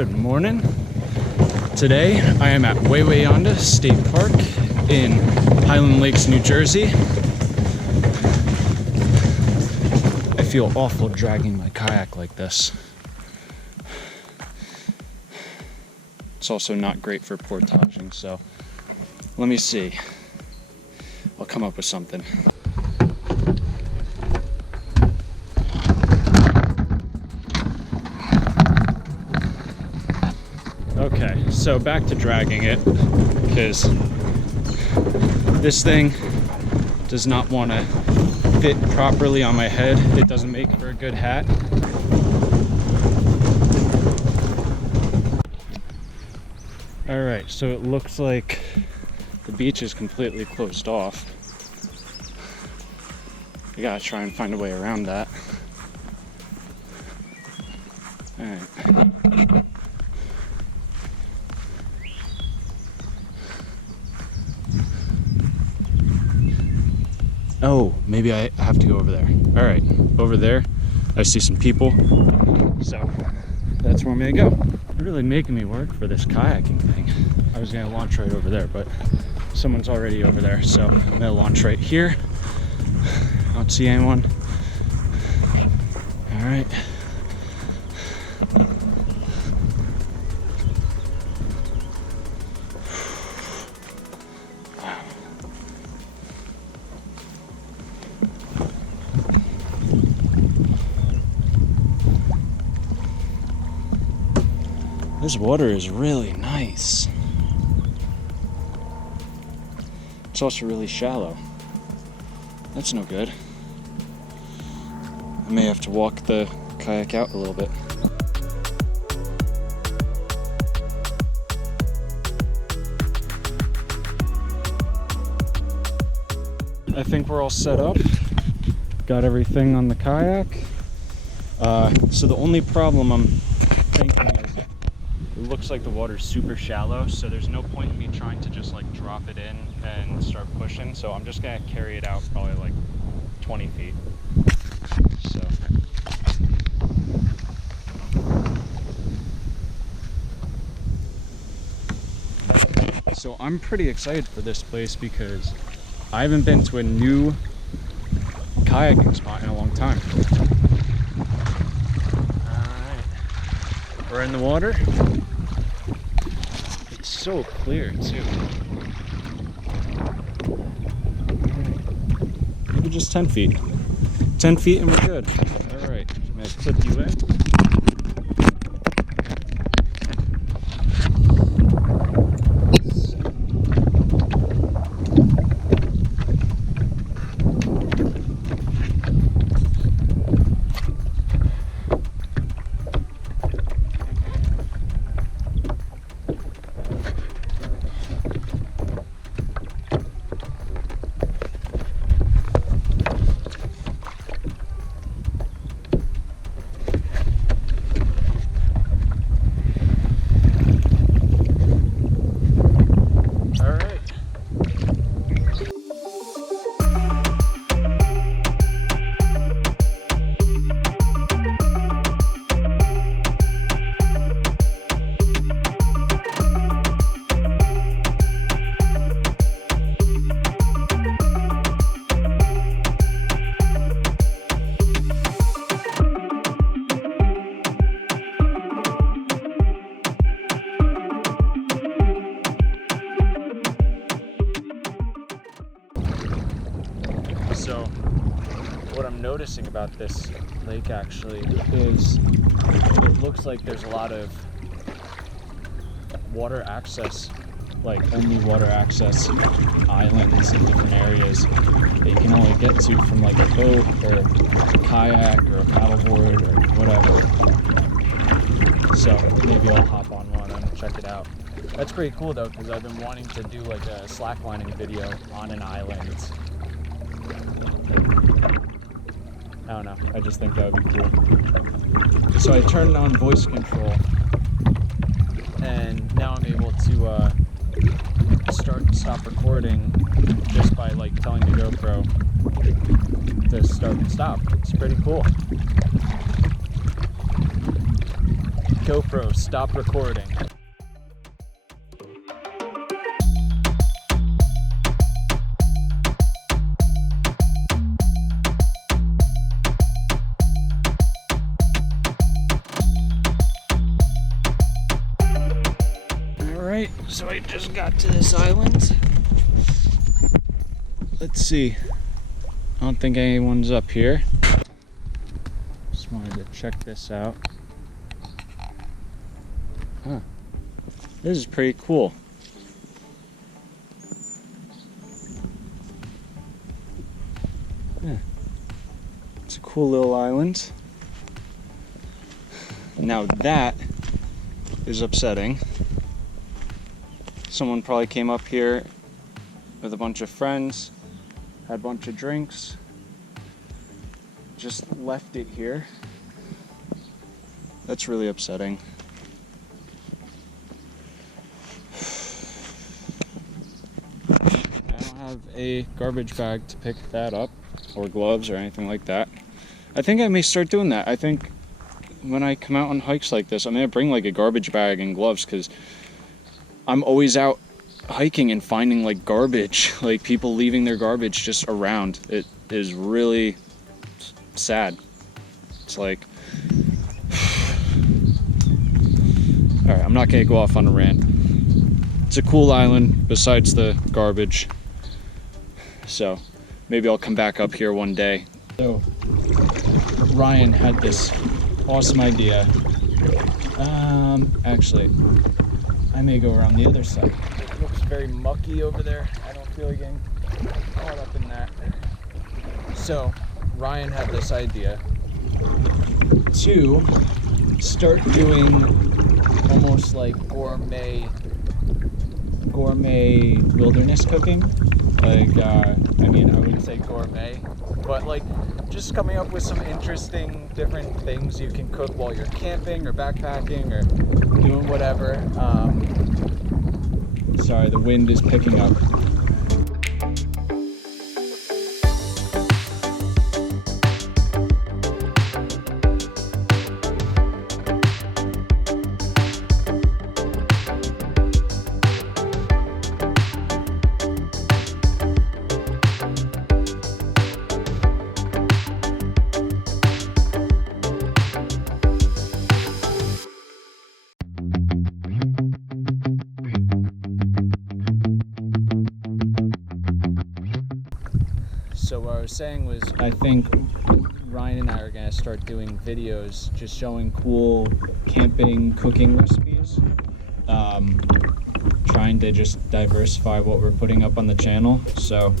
Good morning. Today I am at Wawayanda State Park in Highland Lakes, New Jersey. I feel awful dragging my kayak like this. It's also not great for portaging, so let me see. I'll come up with something. Okay, so back to dragging it, because this thing does not want to fit properly on my head. It doesn't make for a good hat. All right, so it looks like the beach is completely closed off. I gotta try and find a way around that. All right. Oh, maybe I have to go over there. All right, over there, I see some people, so that's where I'm gonna go. They're really making me work for this kayaking thing. I was gonna launch right over there, but someone's already over there, so I'm gonna launch right here. I don't see anyone. All right. This water is really nice. It's also really shallow. That's no good. I may have to walk the kayak out a little bit. I think we're all set up. Got everything on the kayak. So the only problem I'm thinking is it looks like the water's super shallow, so there's no point in me trying to just like drop it in and start pushing. So I'm just gonna carry it out probably like 20 feet. So I'm pretty excited for this place because I haven't been to a new kayaking spot in a long time. Alright, we're in the water. It's so clear too. Maybe just 10 feet. 10 feet and we're good. Alright, I'm gonna clip you in. So what I'm noticing about this lake actually is it looks like there's a lot of water access, like only water access islands in different areas that you can only get to from like a boat or a kayak or a paddleboard or whatever. So maybe I'll hop on one and check it out. That's pretty cool though, because I've been wanting to do like a slacklining video on an island. I don't know, I just think that would be cool. So I turned on voice control and now I'm able to start and stop recording just by like telling the GoPro to start and stop. It's pretty cool. GoPro, stop recording. Alright, so I just got to this island. Let's see. I don't think anyone's up here. Just wanted to check this out. Huh. This is pretty cool. Yeah. It's a cool little island. Now that is upsetting. Someone probably came up here with a bunch of friends, had a bunch of drinks, just left it here. That's really upsetting. I don't have a garbage bag to pick that up, or gloves or anything like that. I think I may start doing that. I think when I come out on hikes like this, I'm gonna bring like a garbage bag and gloves, because I'm always out hiking and finding like garbage, like people leaving their garbage just around. It is really sad. It's like, all right, I'm not gonna go off on a rant. It's a cool island besides the garbage, so maybe I'll come back up here one day. So Ryan had this awesome idea. Actually, I may go around the other side. It looks very mucky over there. I don't feel like getting caught up in that. So Ryan had this idea to start doing almost like gourmet wilderness cooking. Like, I mean, I wouldn't say gourmet, but like just coming up with some interesting different things you can cook while you're camping or backpacking or doing whatever. Sorry, the wind is picking up. So what I was saying was, I think Ryan and I are gonna start doing videos just showing cool camping cooking recipes. Trying to just diversify what we're putting up on the channel. So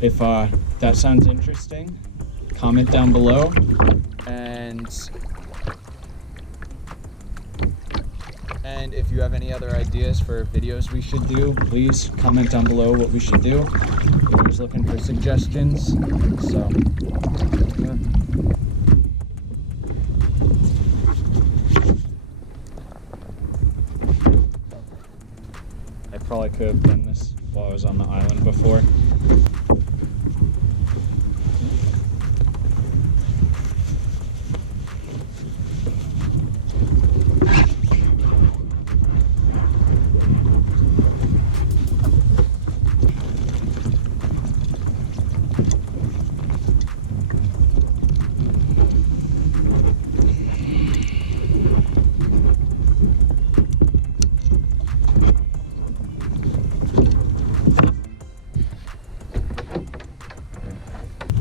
if that sounds interesting, comment down below. And if you have any other ideas for videos we should do, please comment down below what we should do. We're always looking for suggestions. So, yeah. I probably could have done this while I was on the island before.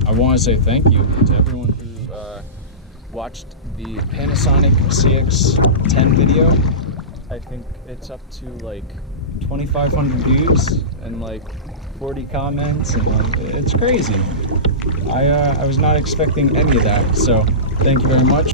I want to say thank you to everyone who watched the Panasonic AG-CX10 video. I think it's up to like 2,500 views and like 40 comments, and like, it's crazy. I was not expecting any of that, so thank you very much.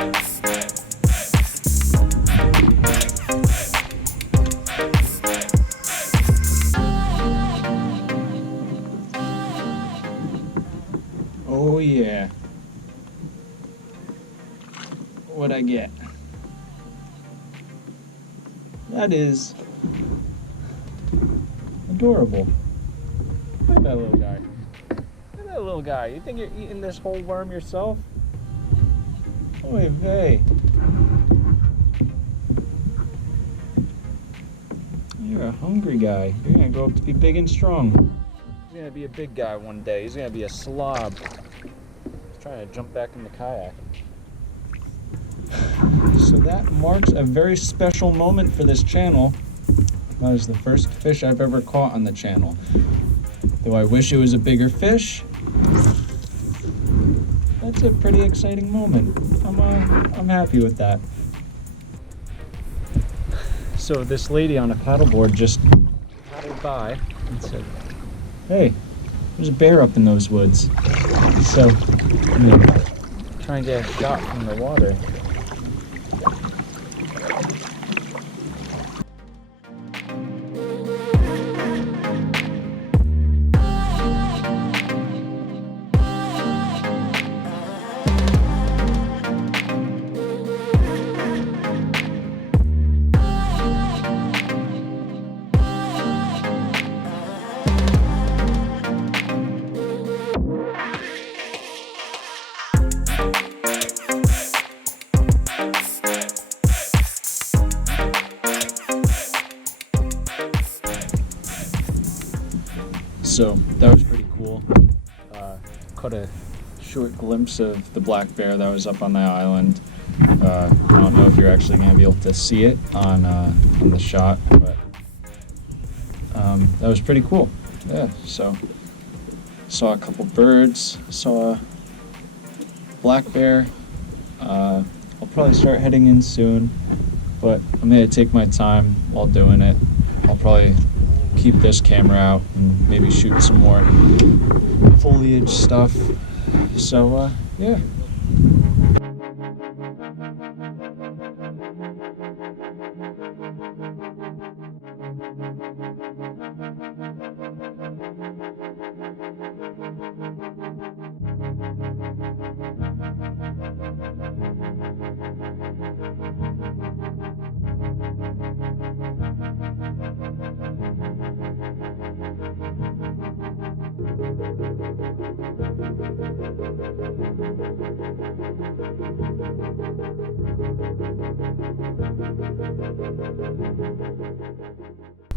Oh yeah. What'd I get? That is adorable. Look at that little guy. Look at that little guy. You think you're eating this whole worm yourself? Oy vey. You're a hungry guy. You're gonna grow up to be big and strong. He's gonna be a big guy one day. He's gonna be a slob. He's trying to jump back in the kayak. So that marks a very special moment for this channel. That was the first fish I've ever caught on the channel. Though I wish it was a bigger fish, that's a pretty exciting moment. I'm happy with that. So this lady on a paddleboard just paddled by and said, "Hey, there's a bear up in those woods." So I'm gonna try and get a shot from the water. So that was pretty cool. Caught a short glimpse of the black bear that was up on the island. I don't know if you're actually going to be able to see it on the shot, but that was pretty cool. Yeah, so saw a couple birds, saw a black bear. I'll probably start heading in soon, but I'm going to take my time while doing it. I'll probably keep this camera out and maybe shoot some more foliage stuff. So yeah.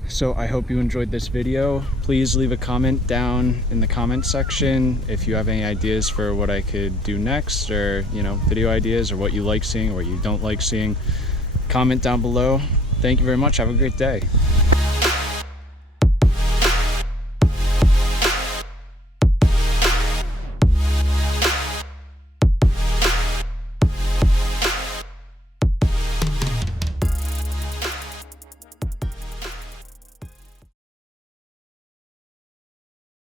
So I hope you enjoyed this video. Please leave a comment down in the comment section if you have any ideas for what I could do next, or video ideas, or what you like seeing or what you don't like seeing. Comment down below. Thank you very much. Have a great day.